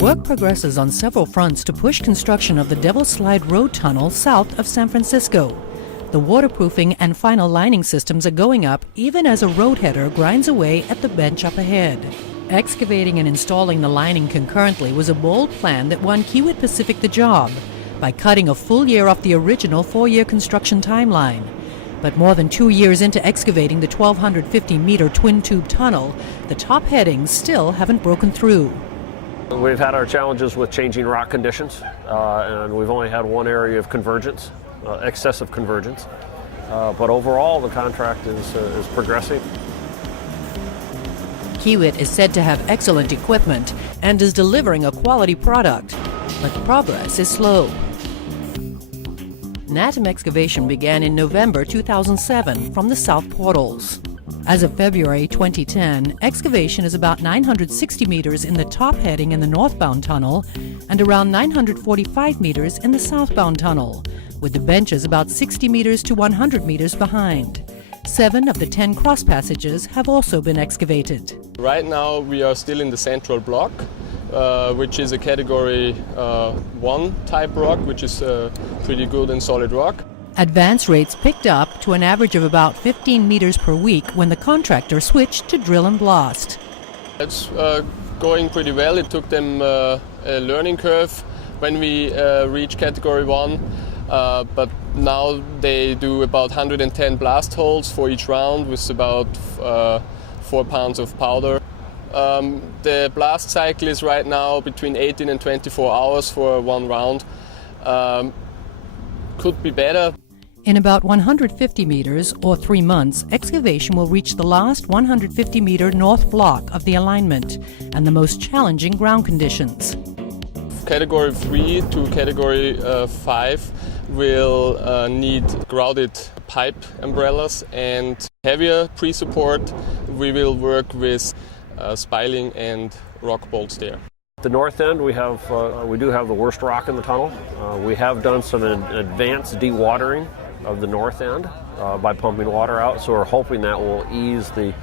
Work progresses on several fronts to push construction of the Devil's Slide Road Tunnel south of San Francisco. The waterproofing and final lining systems are going up even as a road header grinds away at the bench up ahead. Excavating and installing the lining concurrently was a bold plan that won Kiewit Pacific the job by cutting a full year off the original 4-year construction timeline. But more than 2 years into excavating the 1,250-meter twin-tube tunnel, the top headings still haven't broken through. We've had our challenges with changing rock conditions, and we've only had one area of convergence, excessive convergence. But overall, the contract is progressing. Kiewit is said to have excellent equipment and is delivering a quality product, but progress is slow. NATM excavation began in November 2007 from the South Portals. As of February 2010, excavation is about 960 meters in the top heading in the northbound tunnel and around 945 meters in the southbound tunnel, with the benches about 60 meters to 100 meters behind. 7 of the 10 cross passages have also been excavated. Right now we are still in the central block, which is a category 1 type rock, which is pretty good and solid rock. Advance rates picked up to an average of about 15 meters per week when the contractor switched to drill and blast. It's going pretty well. It took them a learning curve when we reached category 1, but now they do about 110 blast holes for each round with about 4 pounds of powder. The blast cycle is right now between 18 and 24 hours for one round. Could be better. In about 150 meters, or 3 months, excavation will reach the last 150-meter north block of the alignment and the most challenging ground conditions. Category 3 to Category 5 will need grouted pipe umbrellas and heavier pre-support. We will work with spiling and rock bolts there. At the north end, we do have the worst rock in the tunnel. We have done some advanced dewatering of the north end by pumping water out, so we're hoping that will ease the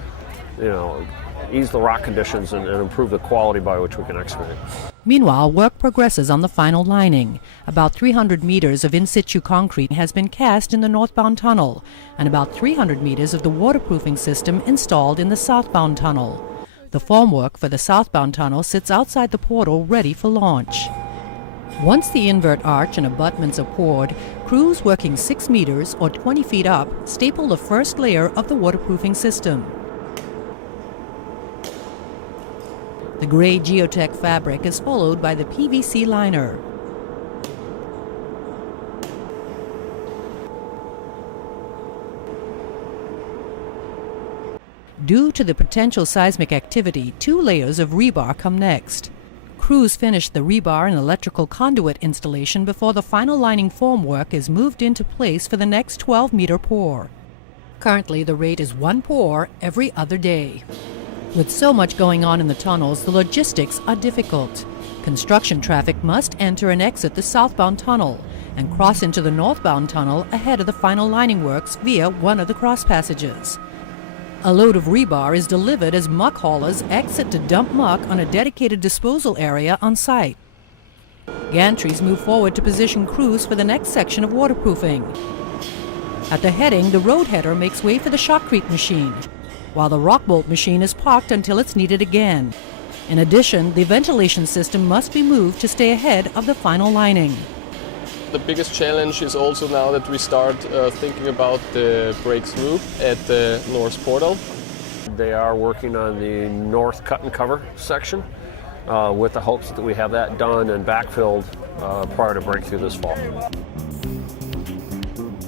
rock conditions and improve the quality by which we can excavate. Meanwhile, work progresses on the final lining. About 300 meters of in-situ concrete has been cast in the northbound tunnel, and about 300 meters of the waterproofing system installed in the southbound tunnel. The formwork for the southbound tunnel sits outside the portal ready for launch. Once the invert arch and abutments are poured, crews working 6 meters or 20 feet up staple the first layer of the waterproofing system. The gray geotech fabric is followed by the PVC liner. Due to the potential seismic activity, 2 layers of rebar come next. Crews finish the rebar and electrical conduit installation before the final lining formwork is moved into place for the next 12-meter pour. Currently, the rate is 1 pour every other day. With so much going on in the tunnels, the logistics are difficult. Construction traffic must enter and exit the southbound tunnel and cross into the northbound tunnel ahead of the final lining works via one of the cross passages. A load of rebar is delivered as muck haulers exit to dump muck on a dedicated disposal area on site. Gantries move forward to position crews for the next section of waterproofing. At the heading, the road header makes way for the shotcrete machine, while the rock bolt machine is parked until it's needed again. In addition, the ventilation system must be moved to stay ahead of the final lining. The biggest challenge is also now that we start thinking about the breakthrough at the north portal. They are working on the north cut and cover section with the hopes that we have that done and backfilled prior to breakthrough this fall.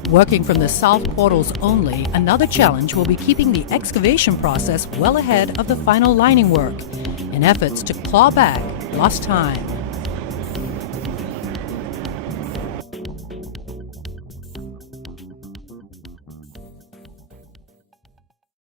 Working from the south portals only, another challenge will be keeping the excavation process well ahead of the final lining work in efforts to claw back lost time.